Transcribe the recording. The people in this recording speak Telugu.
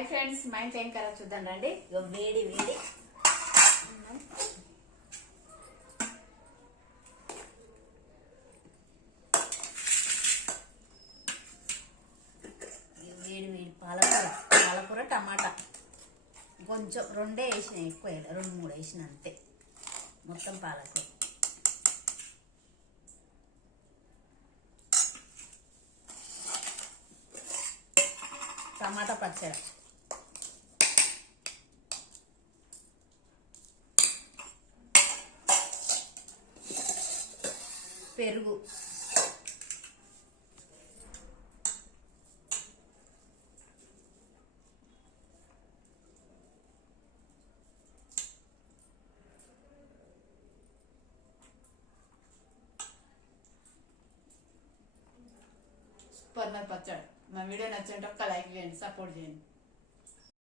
హాయ్ ఫ్రెండ్స్, మా ఇంట్లో ఏం కరా చూద్దాం రండి. వేడి వేడి వేడి వేడి పాలకూర టమాటా కొంచెం రెండే వేసిన, ఎక్కువ 2-3 వేసిన అంతే. మొత్తం పాలకూర టమాటా పచ్చడి, పెరుగు, సూపర్ పచ్చడి. మా వీడియో నచ్చేంటే ఒక్క లైక్ చేయండి, సపోర్ట్ చేయండి.